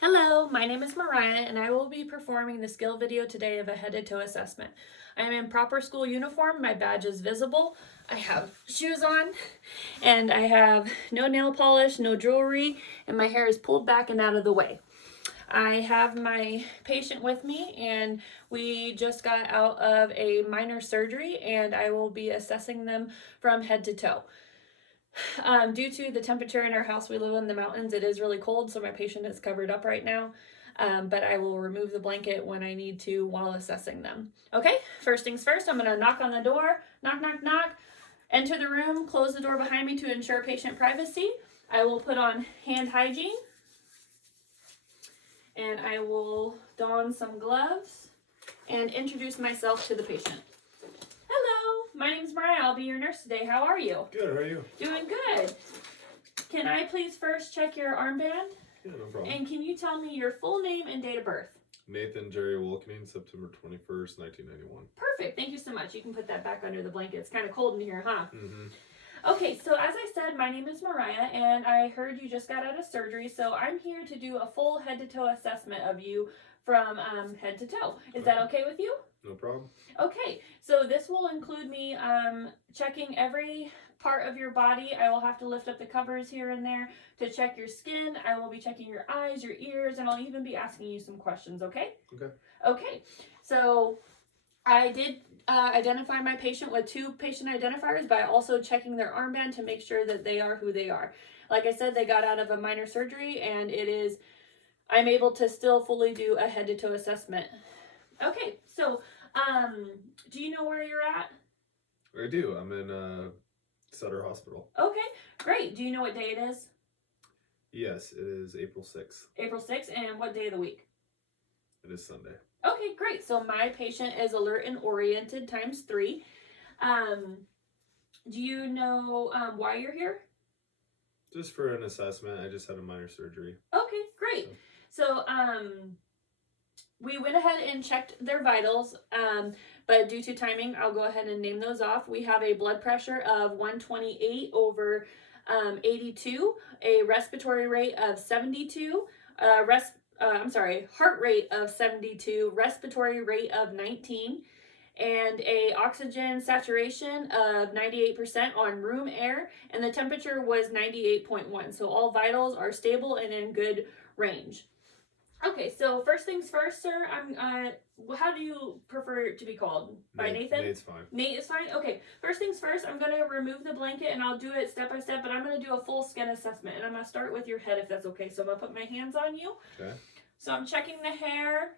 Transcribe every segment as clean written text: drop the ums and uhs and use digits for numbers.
Hello, my name is Mariah and I will be performing the skill video today of a head to toe assessment. I am in proper school uniform, my badge is visible, I have shoes on, and I have no nail polish, no jewelry, and my hair is pulled back and out of the way. I have my patient with me and we just got out of a minor surgery and I will be assessing them from head to toe. Due to the temperature in our house, we live in the mountains, it is really cold, so my patient is covered up right now. But I will remove the blanket when I need to while assessing them. Okay, first things first, I'm gonna knock on the door, knock, knock, knock, enter the room, close the door behind me to ensure patient privacy. I will put on hand hygiene, and I will don some gloves and introduce myself to the patient. Hello, my name is Mariah. I'll be your nurse today. How are you? Good, how are you? Doing good. Can I please first check your armband? Yeah, no problem. And can you tell me your full name and date of birth? Nathan Jerry Wilkening, September 21st, 1991. Perfect. Thank you so much. You can put that back under the blanket. It's kind of cold in here, huh? Mm-hmm. Okay, so as I said, my name is Mariah, and I heard you just got out of surgery, so I'm here to do a full head-to-toe assessment of you from head to toe. Is that okay with you? No problem. Okay, so this will include me checking every part of your body. I will have to lift up the covers here and there to check your skin. I will be checking your eyes, your ears, and I'll even be asking you some questions, okay? Okay. Okay, so I did identify my patient with 2 patient identifiers by also checking their armband to make sure that they are who they are. Like I said, they got out of a minor surgery and I'm able to still fully do a head to toe assessment. Okay, so do you know where you're at? I do. I'm in Sutter Hospital. Okay, great. Do you know what day it is? Yes, it is April 6th. April 6th, and what day of the week? It is Sunday. Okay, great. So my patient is alert and oriented times 3. Do you know why you're here? Just for an assessment. I just had a minor surgery. Okay, great. So we went ahead and checked their vitals, but due to timing, I'll go ahead and name those off. We have a blood pressure of 128 over 82, a respiratory rate of 72, heart rate of 72, respiratory rate of 19, and a oxygen saturation of 98% on room air, and the temperature was 98.1. So all vitals are stable and in good range. Okay, so first things first, sir. How do you prefer to be called? By Nathan? Nate's fine. Nate is fine? Okay, first things first, I'm going to remove the blanket and I'll do it step by step, but I'm going to do a full skin assessment, and I'm going to start with your head if that's okay. So I'm going to put my hands on you. Okay. So I'm checking the hair.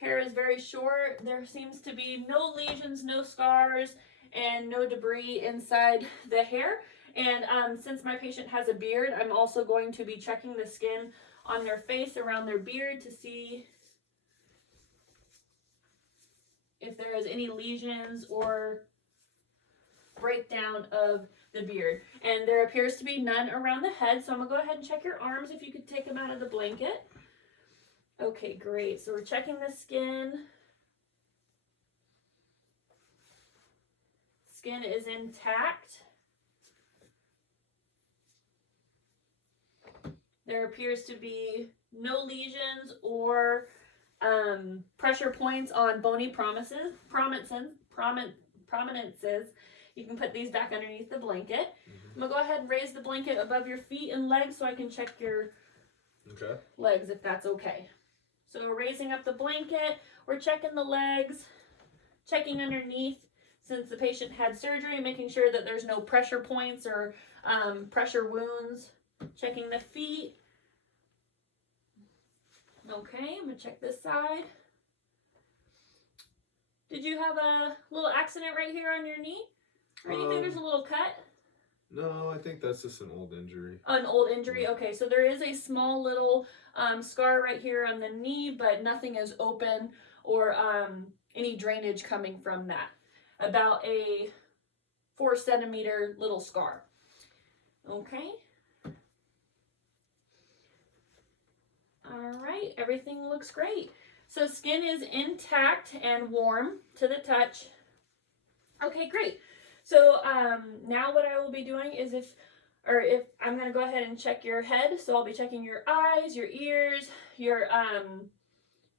Hair is very short. There seems to be no lesions, no scars, and no debris inside the hair. And since my patient has a beard, I'm also going to be checking the skin on their face around their beard to see if there is any lesions or breakdown of the beard. And there appears to be none around the head, so I'm going to go ahead and check your arms if you could take them out of the blanket. Okay, great. So we're checking the skin. Skin is intact. There appears to be no lesions or pressure points on bony prominences. You can put these back underneath the blanket. I'm going to go ahead and raise the blanket above your feet and legs so I can check your legs if that's okay. So we're raising up the blanket, we're checking the legs, checking underneath since the patient had surgery, making sure that there's no pressure points or pressure wounds. Checking the feet. Okay, I'm going to check this side. Did you have a little accident right here on your knee? Or do you think there's a little cut? No, I think that's just an old injury. An old injury? Okay, so there is a small little scar right here on the knee, but nothing is open or any drainage coming from that. About a 4 centimeter little scar. Okay. All right, everything looks great. So skin is intact and warm to the touch. Okay, great. So now what I will be doing is or if I'm gonna go ahead and check your head, so I'll be checking your eyes, your ears, your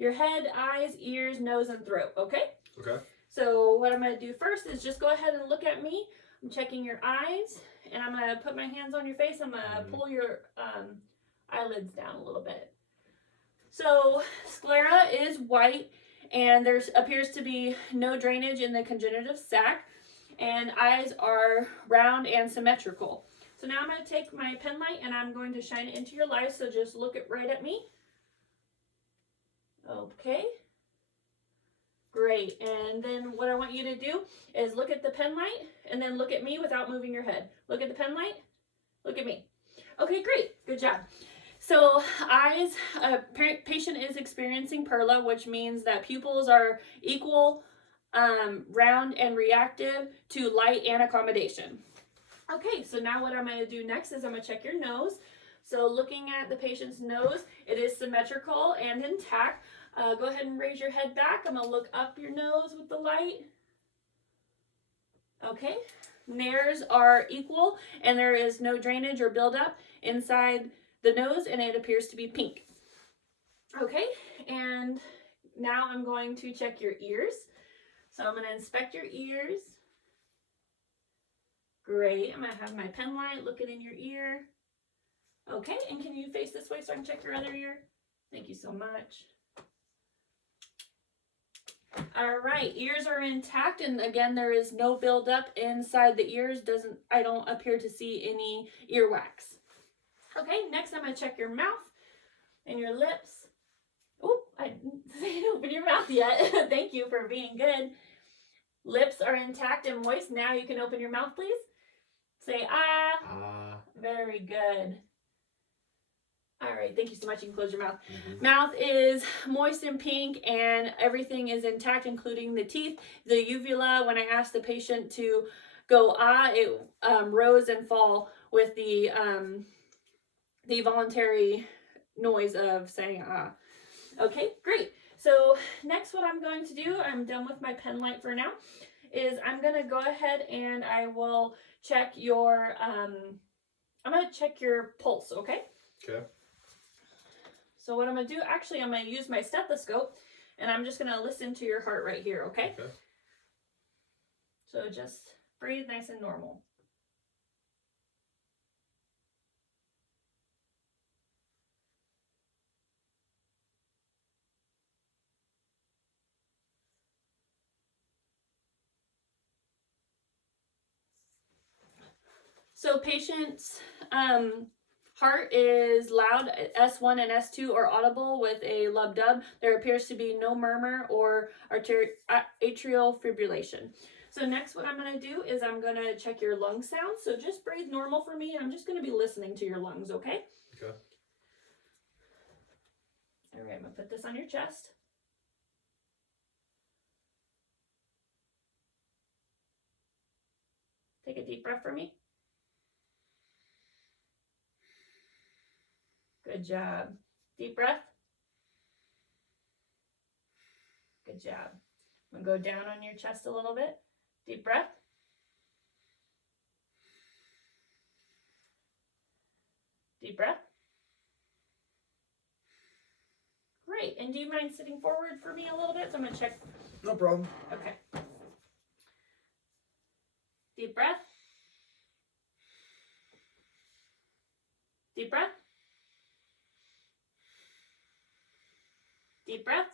head, eyes, ears, nose, and throat. Okay. Okay. So what I'm gonna do first is just go ahead and look at me. I'm checking your eyes, and I'm gonna put my hands on your face. I'm gonna pull your eyelids down a little bit. So sclera is white, and there appears to be no drainage in the congenitive sac, and eyes are round and symmetrical. So now I'm going to take my pen light and I'm going to shine it into your light, so just look right at me. Okay. Great. And then what I want you to do is look at the pen light and then look at me without moving your head. Look at the pen light. Look at me. Okay, great. Good job. So eyes, patient is experiencing PERLA, which means that pupils are equal, round, and reactive to light and accommodation. Okay, so now what I'm going to do next is I'm going to check your nose. So looking at the patient's nose, it is symmetrical and intact. Go ahead and raise your head back. I'm going to look up your nose with the light. Okay, nares are equal and there is no drainage or buildup inside the nose, and it appears to be pink. Okay, and now I'm going to check your ears. So I'm going to inspect your ears. Great. I'm going to have my pen light looking in your ear. Okay, and can you face this way so I can check your other ear? Thank you so much. All right, ears are intact, and again, there is no buildup inside the ears. I don't appear to see any earwax. Okay, next I'm going to check your mouth and your lips. Oh, I didn't open your mouth yet. Thank you for being good. Lips are intact and moist. Now you can open your mouth, please. Say ah. Ah. Very good. All right, thank you so much. You can close your mouth. Mouth is moist and pink, and everything is intact, including the teeth. The uvula, when I asked the patient to go ah, it rose and fall with the voluntary noise of saying ah. Okay, great. So next what I'm going to do, I'm done with my pen light for now, is I'm going to go ahead and I will check your, I'm going to check your pulse, okay? Okay. So what I'm going to do, actually I'm going to use my stethoscope and I'm just going to listen to your heart right here, okay? Okay. So just breathe nice and normal. So patient's heart is loud. S1 and S2 are audible with a lub-dub. There appears to be no murmur or atrial fibrillation. So next what I'm going to do is I'm going to check your lung sound. So just breathe normal for me. I'm just going to be listening to your lungs, okay? Okay. All right, I'm going to put this on your chest. Take a deep breath for me. Good job. Deep breath. Good job. I'm going to go down on your chest a little bit. Deep breath. Deep breath. Great. And do you mind sitting forward for me a little bit? So I'm going to check. No problem. Okay. Deep breath. Deep breath. Deep breath.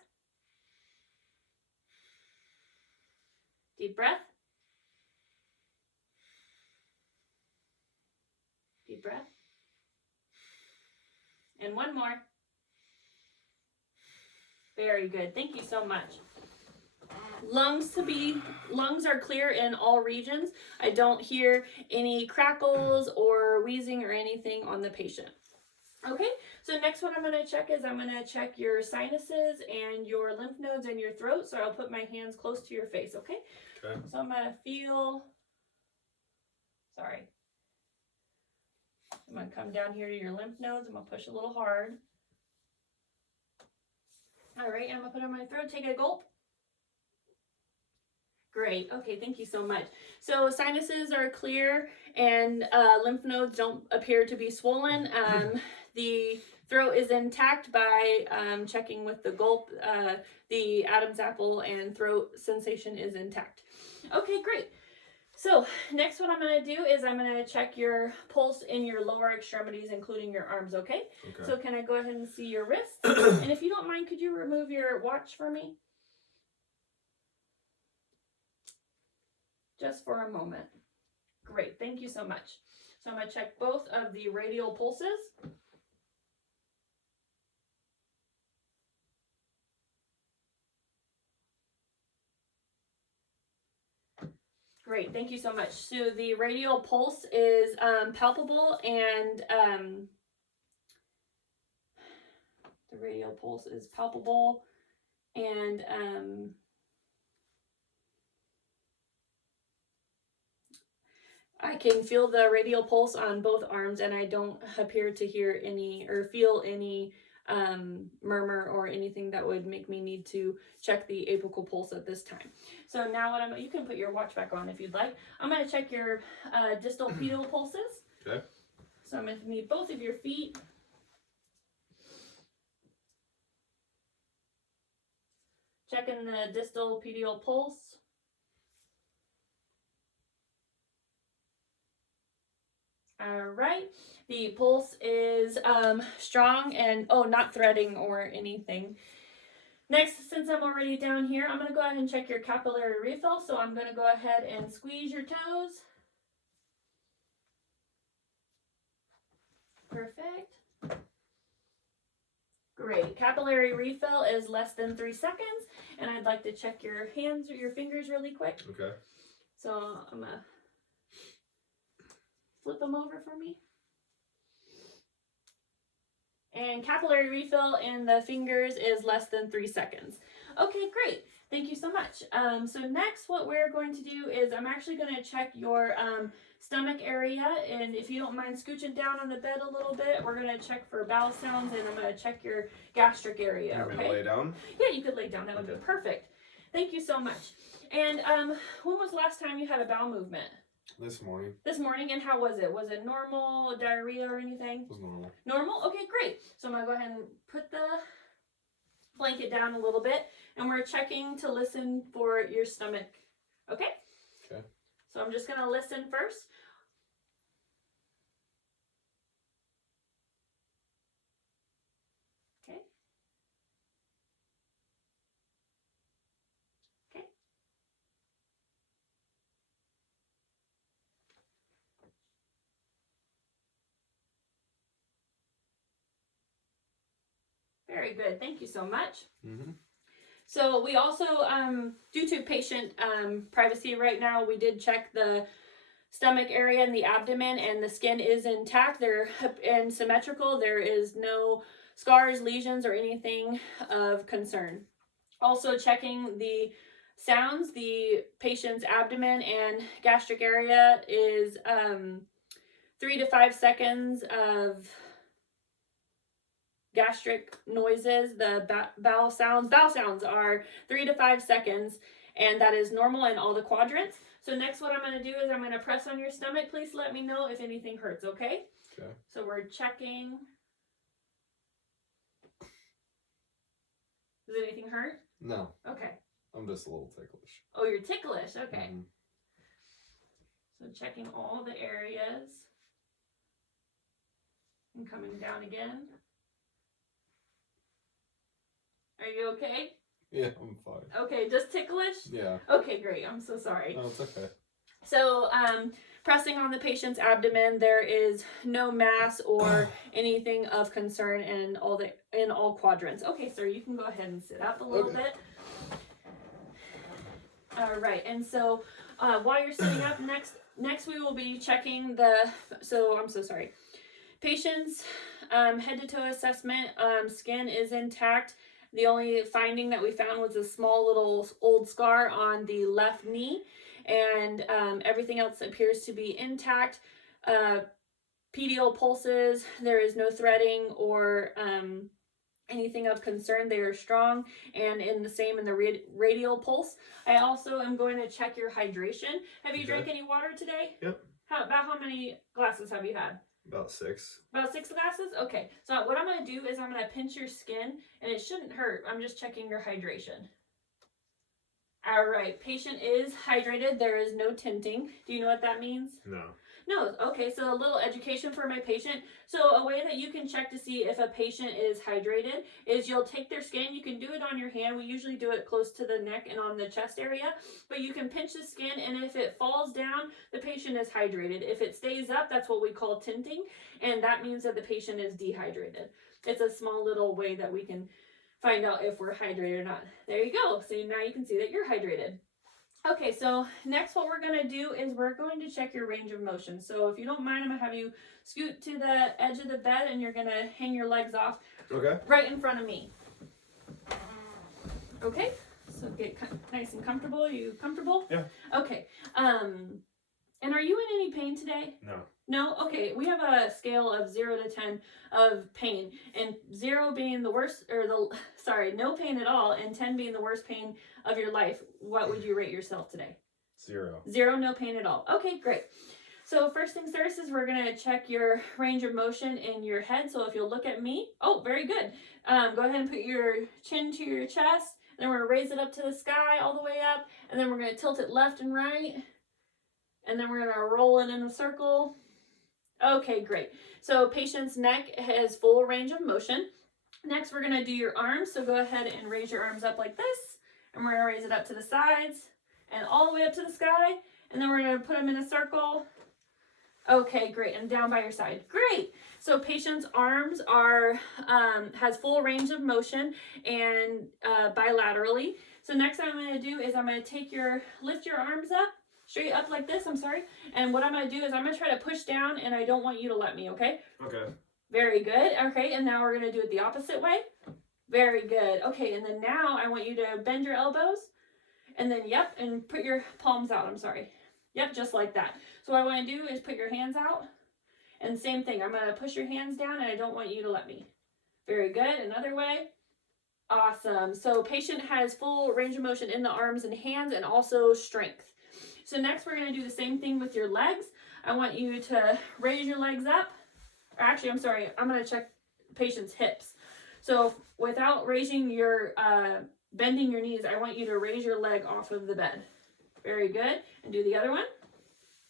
Deep breath. Deep breath. And one more. Very good. Thank you so much. Lungs are clear in all regions. I don't hear any crackles or wheezing or anything on the patient. Okay, so next one I'm going to check is I'm going to check your sinuses and your lymph nodes and your throat. So I'll put my hands close to your face, okay? Okay. So I'm going to feel, I'm going to come down here to your lymph nodes. I'm going to push a little hard. All right, I'm going to put it on my throat. Take a gulp. Great. Okay, thank you so much. So sinuses are clear and lymph nodes don't appear to be swollen. The throat is intact by checking with the gulp. The Adam's apple and throat sensation is intact. Okay, great. So next what I'm going to do is I'm going to check your pulse in your lower extremities, including your arms, okay? Okay. So can I go ahead and see your wrists? And if you don't mind, could you remove your watch for me? Just for a moment. Great, thank you so much. So I'm going to check both of the radial pulses. Great, thank you so much. So the radial pulse is palpable and the radial pulse is palpable and I can feel the radial pulse on both arms and I don't appear to hear any or feel any murmur or anything that would make me need to check the apical pulse at this time. So now you can put your watch back on if you'd like. I'm going to check your distal pedal pulses. Okay. So I'm going to need both of your feet. Checking the distal pedal pulse. All right, the pulse is strong and, not threading or anything. Next, since I'm already down here, I'm going to go ahead and check your capillary refill. So I'm going to go ahead and squeeze your toes. Perfect. Great. Capillary refill is less than 3 seconds. And I'd like to check your hands or your fingers really quick. Okay. So I'm going to flip them over for me. And capillary refill in the fingers is less than 3 seconds. Okay, great. Thank you so much. So next what we're going to do is I'm actually going to check your stomach area. And if you don't mind scooching down on the bed a little bit, we're going to check for bowel sounds and I'm going to check your gastric area. You're going to lay down? Yeah, you could lay down. That would be perfect. Thank you so much. And when was the last time you had a bowel movement? This morning. This morning, and how was it? Was it normal, diarrhea, or anything? It was normal. Normal? Okay, great. So I'm going to go ahead and put the blanket down a little bit, and we're checking to listen for your stomach. Okay? Okay. So I'm just going to listen first. Okay. Okay. Very good. Thank you so much. Mm-hmm. So we also, due to patient privacy right now, we did check the stomach area and the abdomen, and the skin is intact. They're and symmetrical. There is no scars, lesions, or anything of concern. Also checking the sounds, the patient's abdomen and gastric area is 3 to 5 seconds of gastric noises. The bowel sounds are 3 to 5 seconds, and that is normal in all the quadrants. So next what I'm going to do is I'm going to press on your stomach. Please let me know if anything hurts, okay? Okay. So we're checking. Does anything hurt? No. Okay. I'm just a little ticklish. Oh, you're ticklish. Okay. Mm-hmm. So checking all the areas. And coming down again. Are you okay? Yeah, I'm fine. Okay, just ticklish? Yeah. Okay, great. I'm so sorry. No, it's okay. So, pressing on the patient's abdomen, there is no mass or anything of concern in all quadrants. Okay, sir, you can go ahead and sit up a little bit. All right, and so while you're sitting up, next we will be checking I'm so sorry. Patient's head to toe assessment, skin is intact. The only finding that we found was a small little old scar on the left knee, and everything else appears to be intact. Pedial pulses, there is no threading or anything of concern, they are strong and in the radial pulse. I also am going to check your hydration. Have you drank any water today? Yep. About how many glasses have you had? About 6. About 6 glasses? Okay. So what I'm going to do is I'm going to pinch your skin, and it shouldn't hurt. I'm just checking your hydration. All right. Patient is hydrated. There is no tinting. Do you know what that means? No. No. Okay. So a little education for my patient. So a way that you can check to see if a patient is hydrated is you'll take their skin. You can do it on your hand. We usually do it close to the neck and on the chest area, but you can pinch the skin, and if it falls down, the patient is hydrated. If it stays up, that's what we call tinting, and that means that the patient is dehydrated. It's a small little way that we can find out if we're hydrated or not. There you go. So now you can see that you're hydrated. Okay, so next what we're going to do is we're going to check your range of motion. So if you don't mind, I'm going to have you scoot to the edge of the bed, and you're going to hang your legs off right in front of me. Okay, so get nice and comfortable. Are you comfortable? Yeah. Okay, and are you in any pain today? No. No? Okay, we have a scale of 0 to 10 of pain, and 0 being the worst, no pain at all, and 10 being the worst pain of your life. What would you rate yourself today? 0. 0, no pain at all. Okay, great. So first things first is we're going to check your range of motion in your head. So if you'll look at me, oh, very good. Go ahead and put your chin to your chest, then we're going to raise it up to the sky all the way up, and then we're going to tilt it left and right, and then we're going to roll it in a circle. Okay, great. So patient's neck has full range of motion. Next, we're going to do your arms. So go ahead and raise your arms up like this, and we're going to raise it up to the sides and all the way up to the sky, and then we're going to put them in a circle. Okay, great, and down by your side. Great. So patient's arms has full range of motion and bilaterally. So next I'm going to do is I'm going to lift your arms up, straight up like this, and what I'm going to do is I'm going to try to push down, and I don't want you to let me, okay? Okay. Very good. Okay, and now we're going to do it the opposite way. Very good. Okay, and then now I want you to bend your elbows, and then, and put your palms out, Yep, just like that. So what I want to do is put your hands out, and same thing. I'm going to push your hands down, and I don't want you to let me. Very good. Another way. Awesome. So patient has full range of motion in the arms and hands, and also strength. So next we're going to do the same thing with your legs. I want you to raise your legs up. Or actually, I'm going to check patient's hips. So without bending your knees, I want you to raise your leg off of the bed. Very good. And do the other one.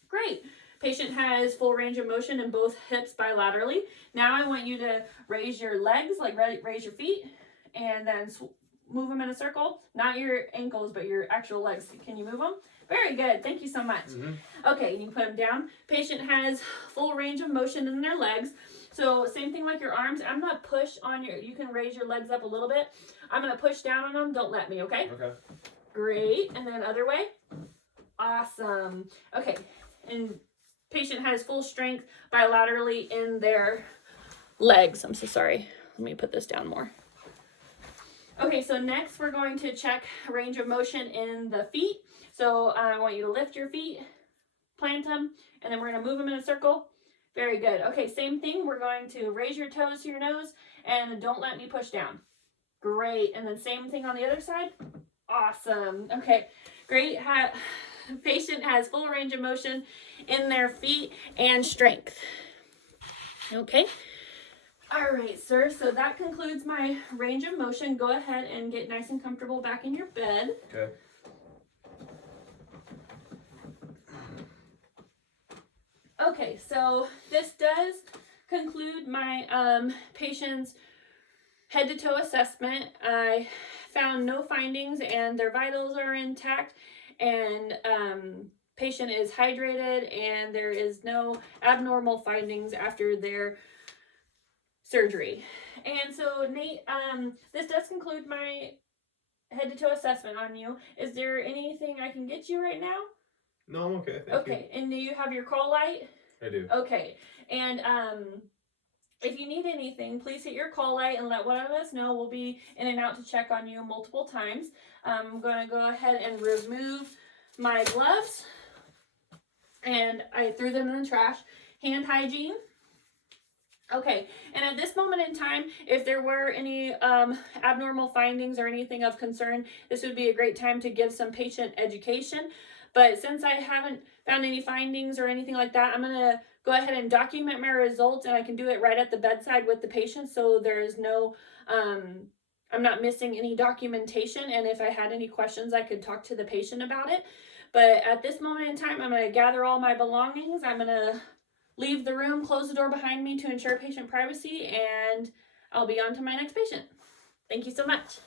Great. Patient has full range of motion in both hips bilaterally. Now I want you to raise your legs, like raise your feet, and then move them in a circle. Not your ankles, but your actual legs. Can you move them? Very good. Thank you so much. Okay, you can put them down. Patient has full range of motion in their legs. So same thing like your arms. I'm going to push on you can raise your legs up a little bit. I'm going to push down on them. Don't let me, okay? Okay. Great. And then other way. Awesome. Okay. And patient has full strength bilaterally in their legs. I'm so sorry. Let me put this down more. Okay, so next we're going to check range of motion in the feet. So I want you to lift your feet, plant them, and then we're going to move them in a circle. Very good. Okay, same thing. We're going to raise your toes to your nose, and don't let me push down. Great. And then same thing on the other side. Awesome. Okay, great. Patient has full range of motion in their feet and strength. Okay. All right, sir. So that concludes my range of motion. Go ahead and get nice and comfortable back in your bed. Okay. Okay, so this does conclude my patient's head-to-toe assessment. I found no findings, and their vitals are intact, and patient is hydrated, and there is no abnormal findings after their surgery. And so, Nate, this does conclude my head-to-toe assessment on you. Is there anything I can get you right now? No, I'm okay. Thank you. And do you have your call light? I do. Okay. And if you need anything, please hit your call light and let one of us know. We'll be in and out to check on you multiple times. I'm going to go ahead and remove my gloves. And I threw them in the trash. Hand hygiene. Okay, and at this moment in time, if there were any abnormal findings or anything of concern, this would be a great time to give some patient education. But since I haven't found any findings or anything like that, I'm going to go ahead and document my results, and I can do it right at the bedside with the patient, so there's no, I'm not missing any documentation, and if I had any questions, I could talk to the patient about it. But at this moment in time, I'm going to gather all my belongings. I'm going to leave the room, close the door behind me to ensure patient privacy, and I'll be on to my next patient. Thank you so much.